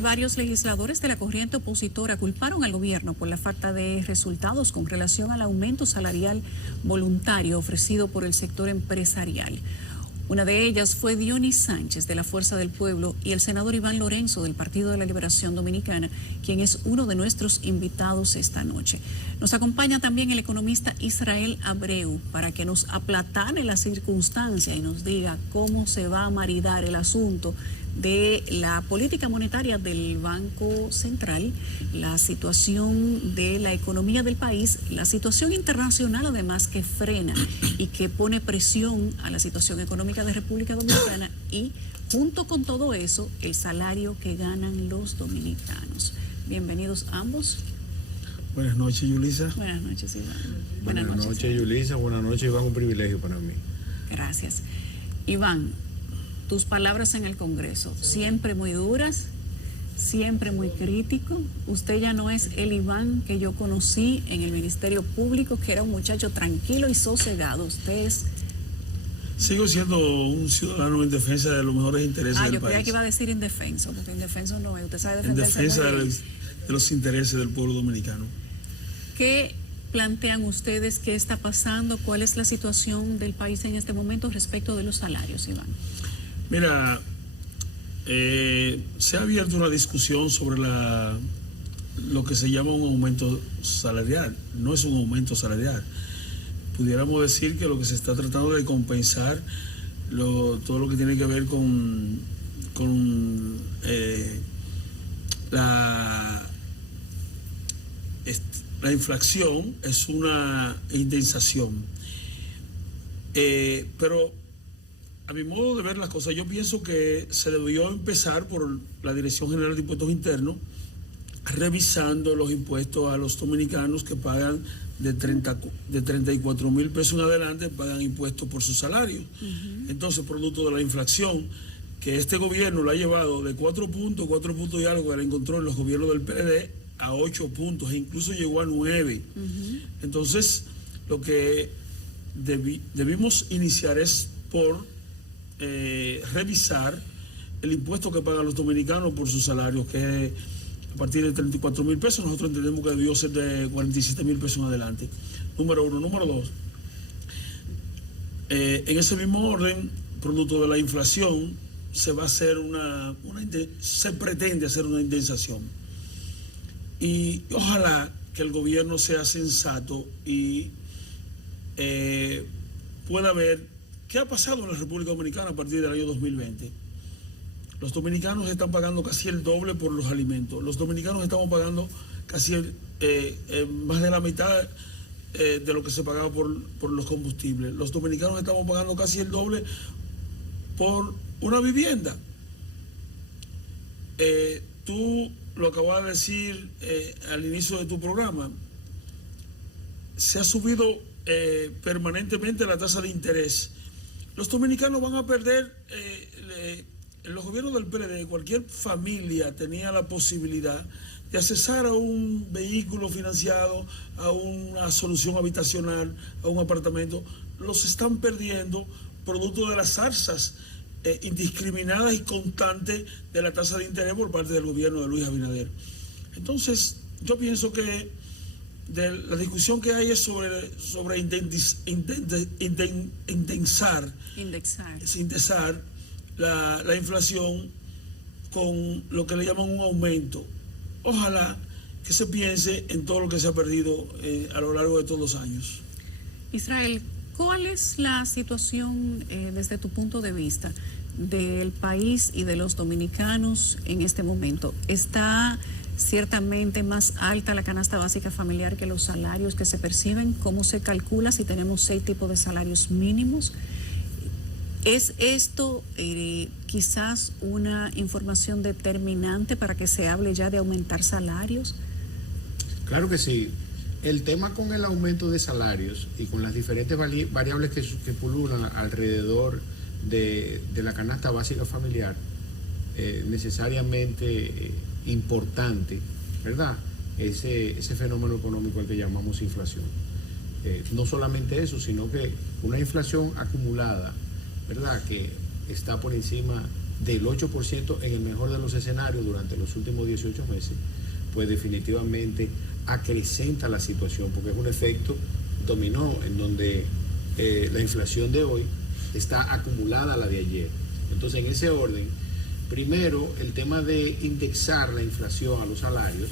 Varios legisladores de la corriente opositora culparon al gobierno por la falta de resultados con relación al aumento salarial voluntario ofrecido por el sector empresarial. Una de ellas fue Dionis Sánchez de la Fuerza del Pueblo y el senador Iván Lorenzo del Partido de la Liberación Dominicana, quien es uno de nuestros invitados esta noche. Nos acompaña también el economista Israel Abreu para que nos aplatane la circunstancia y nos diga cómo se va a maridar el asunto de la política monetaria del Banco Central, la situación de la economía del país, la situación internacional además que frena y que pone presión a la situación económica de República Dominicana y junto con todo eso el salario que ganan los dominicanos. Bienvenidos ambos. Buenas noches, Yulisa. Buenas noches, Iván. Buenas noches, Yulisa. Buenas noches, Iván. Un privilegio para mí. Gracias. Iván, tus palabras en el Congreso, siempre muy duras, siempre muy crítico. Usted ya no es el Iván que yo conocí en el Ministerio Público, que era un muchacho tranquilo y sosegado. Usted es... Sigo siendo un ciudadano en defensa de los mejores intereses del país. Yo creía que iba a decir indefenso, porque indefenso no es. Usted sabe defenderse. En defensa de los intereses del pueblo dominicano. ¿Qué plantean ustedes? ¿Qué está pasando? ¿Cuál es la situación del país en este momento respecto de los salarios, Iván? Mira, se ha abierto una discusión sobre lo que se llama un aumento salarial. No es un aumento salarial. Pudiéramos decir que lo que se está tratando de compensar todo lo que tiene que ver con la inflación es una indexación. Pero a mi modo de ver las cosas, yo pienso que se debió empezar por la Dirección General de Impuestos Internos, revisando los impuestos a los dominicanos que pagan de 34 mil pesos en adelante, pagan impuestos por sus salarios. Entonces, producto de la inflación, que este gobierno lo ha llevado de 4 puntos y algo que la encontró en los gobiernos del PLD, a 8 puntos, e incluso llegó a 9. Entonces, lo que debimos iniciar es por revisar el impuesto que pagan los dominicanos por sus salarios, que a partir de 34 mil pesos, nosotros entendemos que debió ser de 47 mil pesos en adelante. Número uno. Número dos, en ese mismo orden, producto de la inflación, se va a hacer se pretende hacer una indexación. Y ojalá que el gobierno sea sensato y pueda ver qué ha pasado en la República Dominicana a partir del año 2020. Los dominicanos están pagando casi el doble por los alimentos. Los dominicanos estamos pagando casi más de la mitad de lo que se pagaba por los combustibles. Los dominicanos estamos pagando casi el doble por una vivienda. Tú lo acabas de decir al inicio de tu programa. Se ha subido permanentemente la tasa de interés. Los dominicanos van a perder... En los gobiernos del PLD, cualquier familia tenía la posibilidad de accesar a un vehículo financiado, a una solución habitacional, a un apartamento. Los están perdiendo producto de las alzas indiscriminadas y constantes de la tasa de interés por parte del gobierno de Luis Abinader. Entonces, yo pienso que la discusión que hay es sobre indexar la inflación con lo que le llaman un aumento. Ojalá que se piense en todo lo que se ha perdido a lo largo de todos los años. Israel, ¿cuál es la situación desde tu punto de vista del país y de los dominicanos en este momento? ¿Está ciertamente más alta la canasta básica familiar que los salarios que se perciben? ¿Cómo se calcula si tenemos 6 tipos de salarios mínimos? ¿Es esto quizás una información determinante para que se hable ya de aumentar salarios? Claro que sí. El tema con el aumento de salarios y con las diferentes variables que pululan alrededor de la canasta básica familiar, necesariamente importante, ¿verdad? Ese fenómeno económico al que llamamos inflación. No solamente eso, sino que una inflación acumulada, ¿verdad?, que está por encima del 8% en el mejor de los escenarios durante los últimos 18 meses, pues definitivamente acrecenta la situación, porque es un efecto dominó en donde la inflación de hoy está acumulada a la de ayer. Entonces, en ese orden, primero, el tema de indexar la inflación a los salarios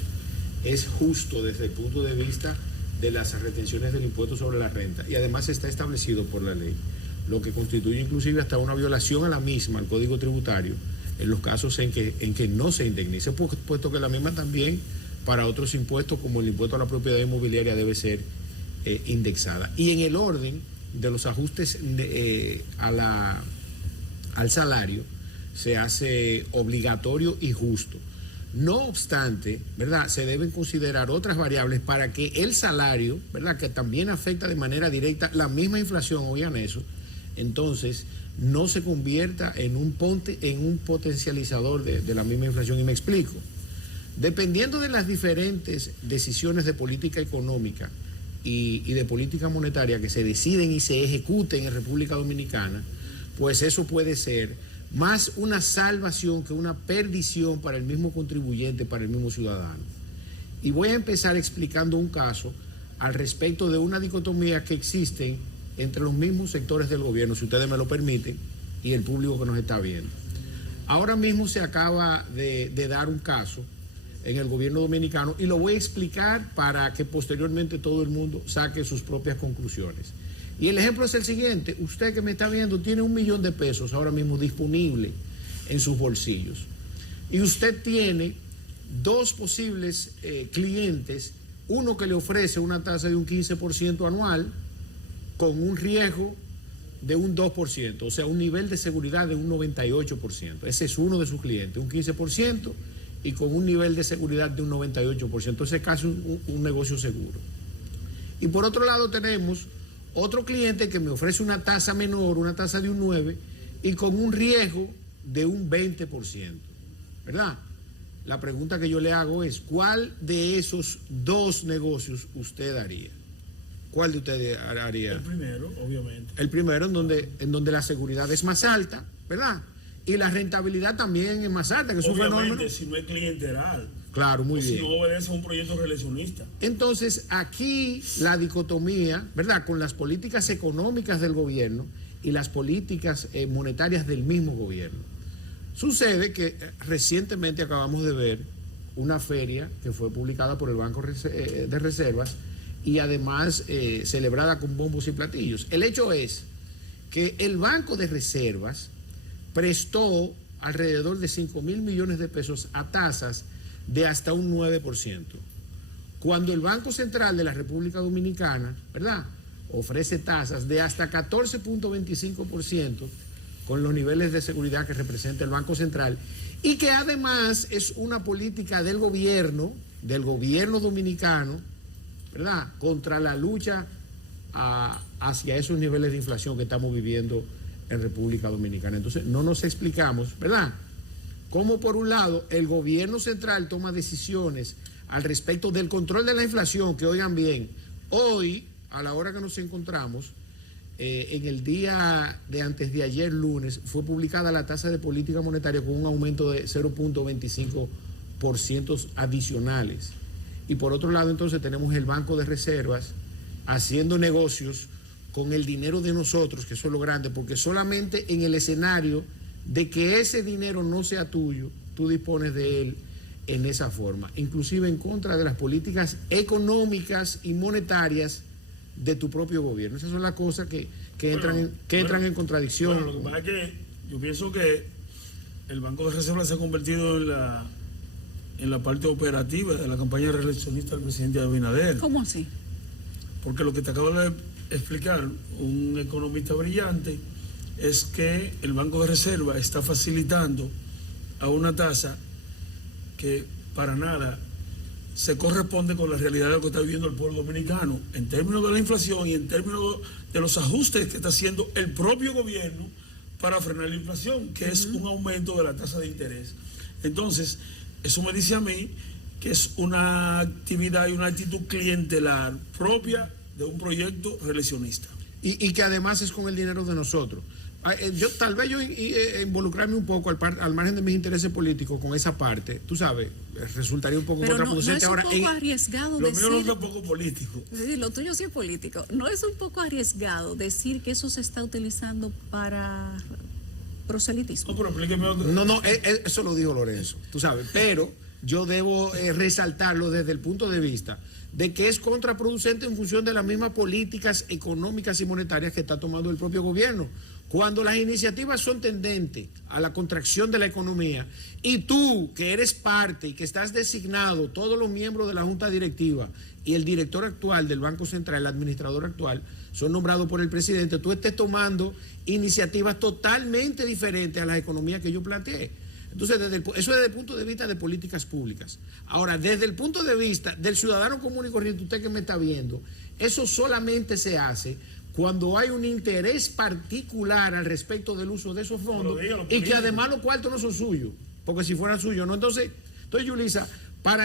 es justo desde el punto de vista de las retenciones del impuesto sobre la renta, y además está establecido por la ley, lo que constituye inclusive hasta una violación a la misma, al Código Tributario, en los casos en que no se indemnice, puesto que la misma también para otros impuestos, como el impuesto a la propiedad inmobiliaria, debe ser indexada. Y en el orden de los ajustes al salario, se hace obligatorio y justo. No obstante, ¿verdad?, se deben considerar otras variables para que el salario, ¿verdad?, que también afecta de manera directa la misma inflación, oigan eso, entonces no se convierta en un potencializador de la misma inflación. Y me explico. Dependiendo de las diferentes decisiones de política económica y de política monetaria que se deciden y se ejecuten en República Dominicana, pues eso puede ser más una salvación que una perdición para el mismo contribuyente, para el mismo ciudadano. Y voy a empezar explicando un caso al respecto de una dicotomía que existe entre los mismos sectores del gobierno, si ustedes me lo permiten, y el público que nos está viendo. Ahora mismo se acaba de dar un caso en el gobierno dominicano, y lo voy a explicar para que posteriormente todo el mundo saque sus propias conclusiones. Y el ejemplo es el siguiente: usted que me está viendo tiene $1 millón de pesos ahora mismo disponible en sus bolsillos, y usted tiene dos posibles clientes, uno que le ofrece una tasa de un 15% anual con un riesgo de un 2%, o sea, un nivel de seguridad de un 98%. Ese es uno de sus clientes, un 15% y con un nivel de seguridad de un 98%. Ese es casi un negocio seguro. Y por otro lado tenemos otro cliente que me ofrece una tasa menor, una tasa de un 9%, y con un riesgo de un 20%, ¿verdad? La pregunta que yo le hago es, ¿cuál de esos dos negocios usted haría? ¿Cuál de ustedes haría? El primero, obviamente. El primero, en donde la seguridad es más alta, ¿verdad? Y la rentabilidad también es más alta, que es un fenómeno. Si no es clientelar. Claro, muy bien. Si no obedece a un proyecto reeleccionista. Entonces, aquí la dicotomía, ¿verdad?, con las políticas económicas del gobierno y las políticas monetarias del mismo gobierno. Sucede que recientemente acabamos de ver una feria que fue publicada por el Banco de Reservas y además celebrada con bombos y platillos. El hecho es que el Banco de Reservas prestó alrededor de 5.000 millones de pesos a tasas de hasta un 9%. Cuando el Banco Central de la República Dominicana, ¿verdad?, ofrece tasas de hasta 14.25% con los niveles de seguridad que representa el Banco Central, y que además es una política del gobierno dominicano, ¿verdad?, contra la lucha hacia esos niveles de inflación que estamos viviendo en República Dominicana. Entonces, no nos explicamos, ¿verdad?, cómo por un lado el gobierno central toma decisiones al respecto del control de la inflación, que oigan bien, hoy, a la hora que nos encontramos, en el día de antes de ayer, lunes, fue publicada la tasa de política monetaria con un aumento de 0.25% adicionales. Y por otro lado, entonces, tenemos el Banco de Reservas haciendo negocios con el dinero de nosotros, que eso es lo grande, porque solamente en el escenario de que ese dinero no sea tuyo, tú dispones de él en esa forma, inclusive en contra de las políticas económicas y monetarias de tu propio gobierno. Esas son las cosas que entran en contradicción. Bueno, lo que pasa es que yo pienso que el Banco de Reserva se ha convertido en la parte operativa de la campaña reeleccionista del presidente Abinader. ¿Cómo así? Porque lo que te acabo de explicar un economista brillante es que el Banco de Reserva está facilitando a una tasa que para nada se corresponde con la realidad de lo que está viviendo el pueblo dominicano en términos de la inflación y en términos de los ajustes que está haciendo el propio gobierno para frenar la inflación, que es un aumento de la tasa de interés. Entonces, eso me dice a mí que es una actividad y una actitud clientelar propia de un proyecto reeleccionista. Y que además es con el dinero de nosotros. Tal vez yo involucrarme un poco al margen de mis intereses políticos con esa parte, tú sabes, resultaría un poco Pero contraproducente. no es un poco arriesgado Lo decir... mío no es tampoco político. Sí, lo tuyo sí es político. ¿No es un poco arriesgado decir que eso se está utilizando para proselitismo? No, pero explíqueme otro. No, eso lo dijo Lorenzo, tú sabes, pero yo debo resaltarlo desde el punto de vista de que es contraproducente en función de las mismas políticas económicas y monetarias que está tomando el propio gobierno. Cuando las iniciativas son tendentes a la contracción de la economía y tú, que eres parte y que estás designado, todos los miembros de la Junta Directiva y el director actual del Banco Central, el administrador actual, son nombrados por el presidente, tú estés tomando iniciativas totalmente diferentes a las economías que yo planteé. Entonces, eso es desde el punto de vista de políticas públicas. Ahora, desde el punto de vista del ciudadano común y corriente, usted que me está viendo, eso solamente se hace cuando hay un interés particular al respecto del uso de esos fondos y que además los cuartos no son suyos, porque si fueran suyos, ¿no? Entonces, Yulisa,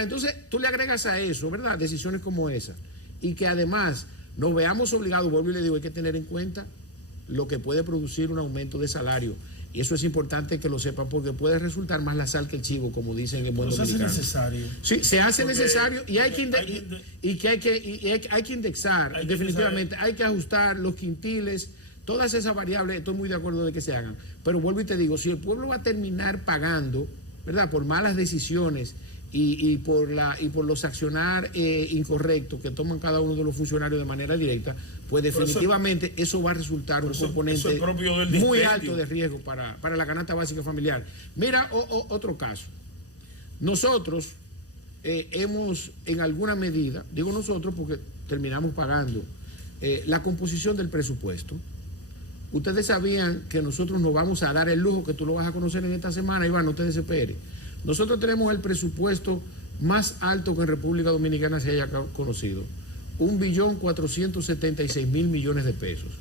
entonces tú le agregas a eso, ¿verdad? Decisiones como esa, y que además nos veamos obligados, vuelvo y le digo, hay que tener en cuenta lo que puede producir un aumento de salario. Y eso es importante que lo sepan porque puede resultar más la sal que el chivo, como dicen en buen dominicano. Se hace necesario. Sí, se hace necesario y hay que indexar, definitivamente. Hay que ajustar los quintiles, todas esas variables, estoy muy de acuerdo de que se hagan. Pero vuelvo y te digo, si el pueblo va a terminar pagando, ¿verdad?, por malas decisiones y por los accionar incorrectos que toman cada uno de los funcionarios de manera directa, pues definitivamente eso va a resultar un componente muy alto de riesgo para la canasta básica familiar. Mira, otro caso. Nosotros hemos, en alguna medida, digo nosotros porque terminamos pagando la composición del presupuesto. Ustedes sabían que nosotros nos vamos a dar el lujo, que tú lo vas a conocer en esta semana, Iván, no te desesperes. Nosotros tenemos el presupuesto más alto que en República Dominicana se haya conocido. 1.476.000 millones de pesos.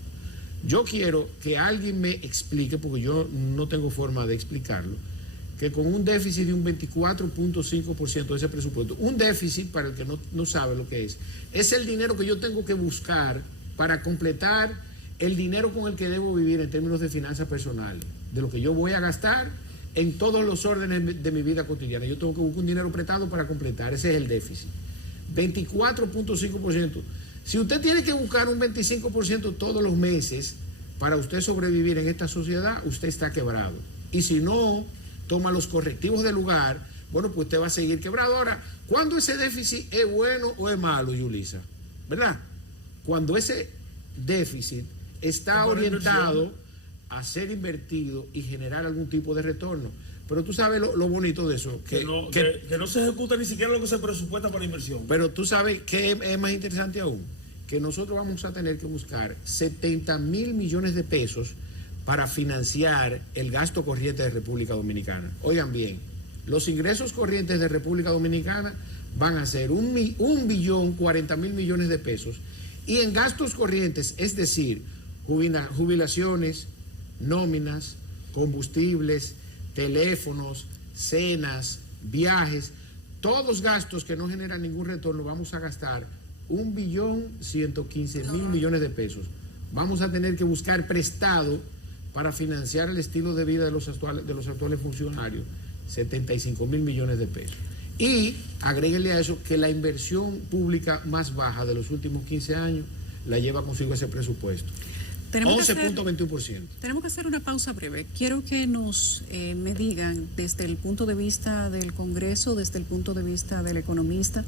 Yo quiero que alguien me explique, porque yo no tengo forma de explicarlo, que con un déficit de un 24.5% de ese presupuesto, un déficit, para el que no sabe lo que es el dinero que yo tengo que buscar para completar el dinero con el que debo vivir en términos de finanzas personales, de lo que yo voy a gastar en todos los órdenes de mi vida cotidiana. Yo tengo que buscar un dinero prestado para completar, ese es el déficit. 24.5%. Si usted tiene que buscar un 25% todos los meses para usted sobrevivir en esta sociedad, usted está quebrado. Y si no toma los correctivos del lugar, bueno, pues usted va a seguir quebrado. Ahora, ¿cuándo ese déficit es bueno o es malo, Yulisa? ¿Verdad? Cuando ese déficit está orientado a ser invertido y generar algún tipo de retorno. Pero tú sabes lo bonito de eso. Que no se ejecuta ni siquiera lo que se presupuesta para inversión. Pero tú sabes que es más interesante aún, que nosotros vamos a tener que buscar 70.000 millones de pesos para financiar el gasto corriente de República Dominicana. Oigan bien, los ingresos corrientes de República Dominicana van a ser 1.040.000 millones de pesos, y en gastos corrientes, es decir, jubilaciones, nóminas, combustibles, teléfonos, cenas, viajes, todos gastos que no generan ningún retorno, vamos a gastar 1.115.000 millones de pesos. Vamos a tener que buscar prestado para financiar el estilo de vida de los actuales funcionarios, 75.000 millones de pesos. Y agréguenle a eso que la inversión pública más baja de los últimos 15 años la lleva consigo ese presupuesto. 11.21%. Tenemos que hacer una pausa breve. Quiero que me digan desde el punto de vista del Congreso, desde el punto de vista del economista,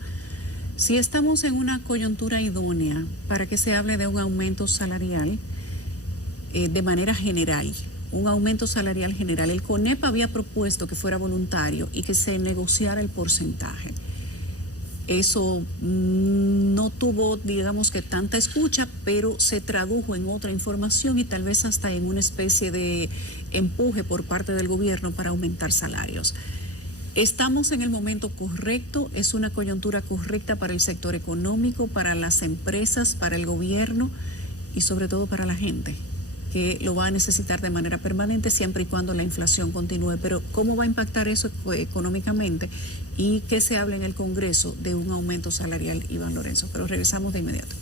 si estamos en una coyuntura idónea para que se hable de un aumento salarial de manera general, un aumento salarial general. El CONEP había propuesto que fuera voluntario y que se negociara el porcentaje. Eso no tuvo, digamos que tanta escucha, pero se tradujo en otra información y tal vez hasta en una especie de empuje por parte del gobierno para aumentar salarios. Estamos en el momento correcto, es una coyuntura correcta para el sector económico, para las empresas, para el gobierno y sobre todo para la gente, que lo va a necesitar de manera permanente siempre y cuando la inflación continúe. Pero ¿cómo va a impactar eso económicamente? Y que se habla en el Congreso de un aumento salarial, Iván Lorenzo. Pero regresamos de inmediato.